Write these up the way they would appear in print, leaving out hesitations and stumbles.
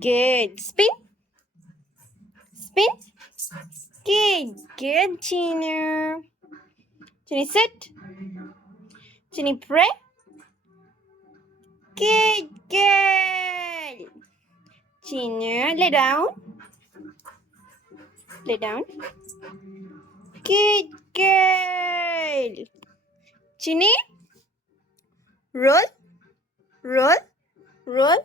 Good. Spin. Spin. Good. Good, Chinu. Chini, sit. Chini, pray. Good girl. Chinu, lay down. Lay down. Good girl. Chini, roll. Roll. Roll.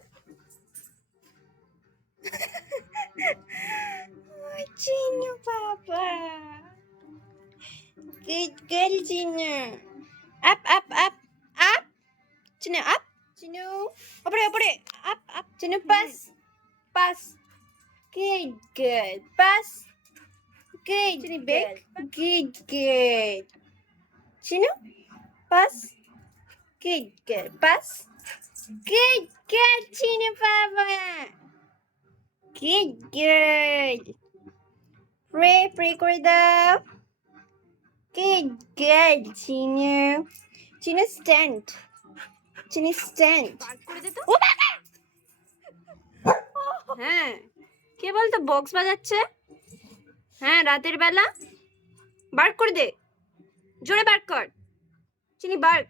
Oh, Chinu, Papa. Good girl, Chinu. Up, up, up, up. Chinu, up. Chinu. Opere, opere. Up, up. Chinu, pass. Pass. Good, good. Pass. Good, Chinu, big. Good, good. Chinu, pass. Good, good. Pass. Good, good, Chinu, Papa. Good, good. Pray, pray করে দাও। Good, good, Chinu. Chinu, stand. Chinu, stand. ও বাবা! হ্যাঁ, কে বলতো box বাজাচ্ছে? হ্যাঁ, রাতের বেলা bark করে দে, জোরে বার্ক কর। চিনি বার্ক,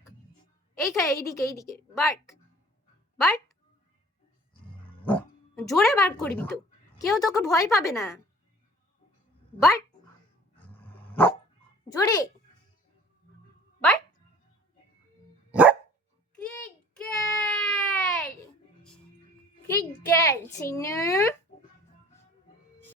এইদিকে এইদিকে বার্ক, বার্ক, জোরে বার্ক করবি তো, কেউ তোকে ভয় পাবে না। বার্ক, জোরে bark. Good girl, good girl, Chinu.